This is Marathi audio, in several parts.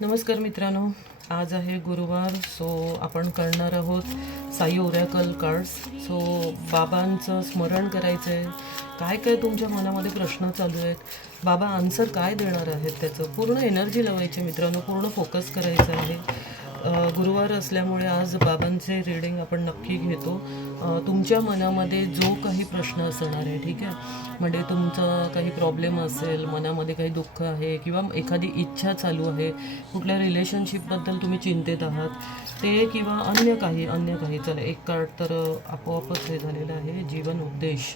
नमस्कार मित्रांनो, आज आहे गुरुवार. सो आपण करणार आहोत साई ओरॅकल कार्ड्स. सो बाबांचं स्मरण करायचं आहे. काय काय तुमच्या मनामध्ये प्रश्न चालू आहेत, बाबा आन्सर काय देणार आहेत, त्याचं पूर्ण एनर्जी लावायची मित्रांनो, पूर्ण फोकस करायचं आहे. गुरुवार असल्यामुळे आज बाबांचे रीडिंग आपण नक्की घेतो. तुमच्या मनामध्ये जो काही प्रश्न असणार आहे, ठीक आहे, म्हणजे तुमचा काही प्रॉब्लेम असेल, मनामध्ये काही दुःख आहे किंवा एखादी इच्छा चालू आहे, कुठल्या रिलेशनशिपबद्दल तुम्ही चिंतेत आहात ते, किंवा अन्य काही चला एक कार्ड तर आपोआपच हे झालेलं आहे, जीवन उद्देश.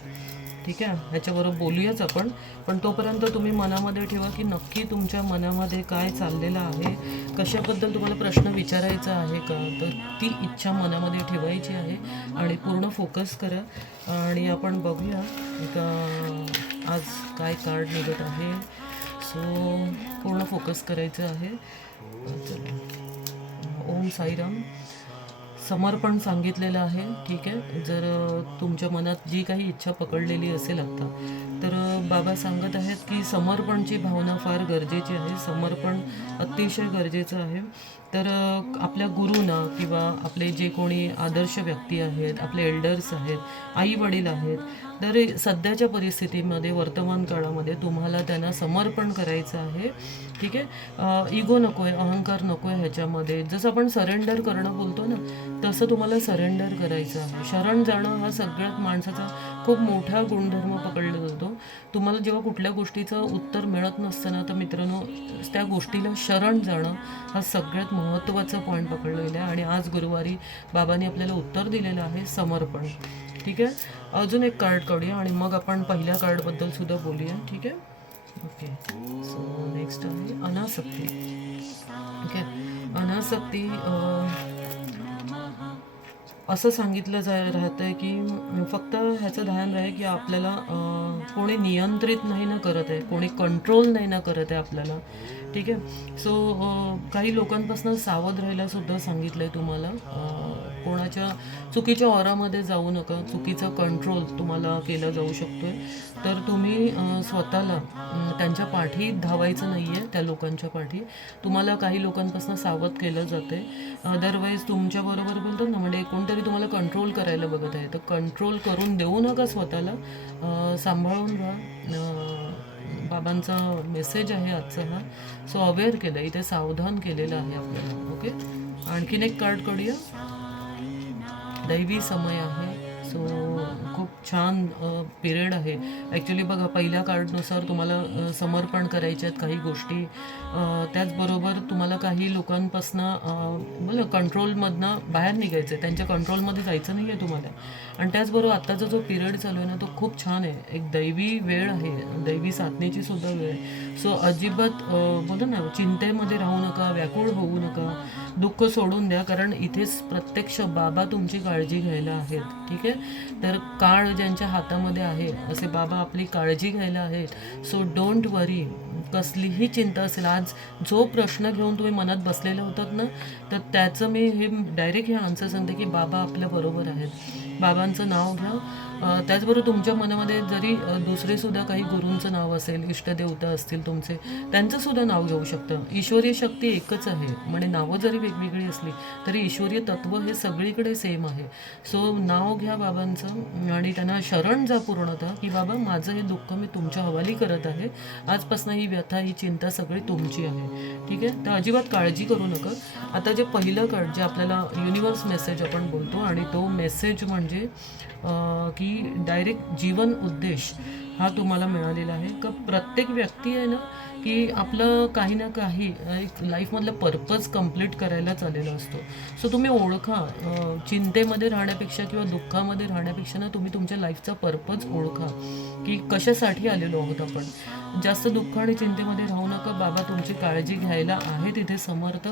ठीक आहे, ह्याच्याबरोबर बोलूयाच आपण. पण तोपर्यंत तुम्ही मनामध्ये ठेवा की नक्की तुमच्या मनामध्ये काय चाललेलं आहे, कशाबद्दल तुम्हाला प्रश्न विचारायचा आहे का, तर ती इच्छा मनामध्ये ठेवायची आहे आणि पूर्ण फोकस करा. आणि आपण बघूया का आज काय कार्ड निघत आहे. सो पूर्ण फोकस करायचं आहे. ओम साईराम. समर्पण सांगितलेलं आहे. ठीक आहे, जर तुमच्या मनात जी काही इच्छा पकडलेली असेल आत्ता, तर बाबा सांगत आहेत की समर्पणची भावना फार गरजेची आहे. समर्पण अतिशय गरजेचं आहे. तर आपल्या गुरुना किंवा आपले जे कोणी आदर्श व्यक्ती आहेत, आपले एल्डर्स आहेत, आई वडील आहेत, तर सध्याच्या परिस्थितीमध्ये, वर्तमान काळामध्ये तुम्हाला त्यांना समर्पण करायचं आहे. ठीक आहे, इगो नको आहे, अहंकार नको आहे ह्याच्यामध्ये. जसं आपण सरेंडर करणं बोलतो ना, तसं तुम्हाला सरेंडर करायचं आहे. शरण जाणं हा सगळ्यात माणसाचा खूप मोठा गुणधर्म पकडला जातो. तुम्हाला जेव्हा कुठल्या गोष्टीचं उत्तर मिळत नसतं ना, तर मित्रांनो त्या गोष्टीला शरण जाणं हा सगळ्यात महत्त्वाचा पॉईंट पकडलेला आहे. आणि आज गुरुवारी बाबांनी आपल्याला उत्तर दिलेलं आहे, समर्पण. ठीक आहे, अजून एक कार्ड काढूया आणि मग आपण पहिल्या कार्डबद्दल सुद्धा बोलूया. ठीक आहे, ओके. सो नेक्स्ट आहे अनासक्ती. ठीक आहे, अनासक्ती असं सांगितलं राहतं आहे की फक्त ह्याचं ध्यान राहे की आपल्याला कोणी नियंत्रित नाही ना करत आहे, कोणी कंट्रोल नाही ना करत आहे आपल्याला. ठीक आहे, सो काही लोकांपासून सावध राहायला सुद्धा सांगितलं आहे तुम्हाला. कोणाच्या चुकीच्या ऑरामध्ये जाऊ नका. चुकीचं कंट्रोल तुम्हाला केलं जाऊ शकतो आहे. तर तुम्ही स्वतःला त्यांच्या पाठी धावायचं नाही आहे, त्या लोकांच्या पाठी. तुम्हाला काही लोकांपासून सावध केलं जातं आहे. अदरवाईज तुमच्याबरोबर बोलतात ना, म्हणजे कोणतरी तुम्हाला कंट्रोल करायला बघत आहे, तर कंट्रोल करून देऊ नका स्वतःला. सांभाळून राहा. बाबांचा मेसेज आहे आजचा हा. सो अवेअर केलं, इथे सावधान केलेलं आहे आपल्याला. ओके, आणखीन एक कार्ड काढूया. दैवी समय आहे. सो खूप छान पिरियड आहे ॲक्च्युली. बघा, पहिल्या कार्डनुसार तुम्हाला समर्पण करायचे आहेत काही गोष्टी. त्याचबरोबर तुम्हाला काही लोकांपासनं बोला कंट्रोलमधनं बाहेर निघायचं आहे, त्यांच्या कंट्रोलमध्ये जायचं नाही आहे तुम्हाला. आणि त्याचबरोबर आत्ताचा जो पिरियड चालू आहे ना, तो खूप छान आहे. एक दैवी वेळ आहे, दैवी साधनेची सुद्धा वेळ आहे. सो अजिबात बोला ना, चिंतेमध्ये राहू नका, व्याकुळ होऊ नका, दुःख सोडून द्या, कारण इथेच प्रत्यक्ष बाबा तुमची काळजी घ्यायला आहेत. ठीक आहे, तर काळ ज्यांच्या हातामध्ये आहे असे बाबा आपली काळजी घ्यायला आहेत. सो डोंट वरी. कसलीही चिंता असेल, आज जो प्रश्न घेऊन तुम्ही मनात बसलेले होतात ना, तर त्याचं मी हे डायरेक्ट हे आन्सर सांगते की बाबा आपल्या बरोबर आहेत. बाबांचं नाव घ्या. त्याचबरोबर तुमच्या मनामध्ये जरी दुसरेसुद्धा काही गुरूंचं नाव असेल, इष्टदेवता असतील तुमचे, त्यांचंसुद्धा नाव घेऊ शकतं. ईश्वरीय शक्ती एकच आहे, म्हणजे नावं जरी वेगवेगळी असली तरी ईश्वरीय तत्त्व हे सगळीकडे सेम आहे. सो नाव घ्या बाबांचं आणि त्यांना शरण जा पूर्णतः की बाबा माझं हे दुःख मी तुमच्या हवाली करत आहे. आजपासून ही व्यथा, ही चिंता सगळी तुमची आहे. ठीक आहे, तर अजिबात काळजी करू नका. आता जे पहिलं कार्ड जे आपल्याला युनिवर्स मेसेज आपण बोलतो, आणि तो मेसेज म्हणजे की डायरेक्ट जीवन उद्देश हा तुम्हाला मिळालेला आहे. का प्रत्येक व्यक्ती आहे ना, की आपलं काही ना काही एक लाईफमधलं पर्पज कंप्लीट करायलाच आलेला असतो. सो तुम्ही ओळखा. चिंतेमध्ये राहण्यापेक्षा किंवा दुःखामध्ये राहण्यापेक्षा ना, तुम्ही तुमच्या लाईफचा पर्पज ओळखा की कशासाठी आलेलो आहोत आपण. जास्त दुःख आणि चिंतेमध्ये राहू नका. बाबा तुमची काळजी घ्यायला आहे तिथे समर्थ.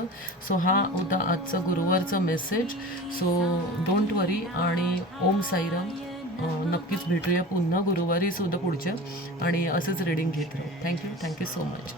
सो हा होता आजचा गुरुवारचा मेसेज. सो डोंट वरी आणि ओम साईराम. नक्कीच भेटूया पुन्हा गुरुवारी सुद्धा पुढच्या, आणि असंच रीडिंग घेत राहू. Thank you so much.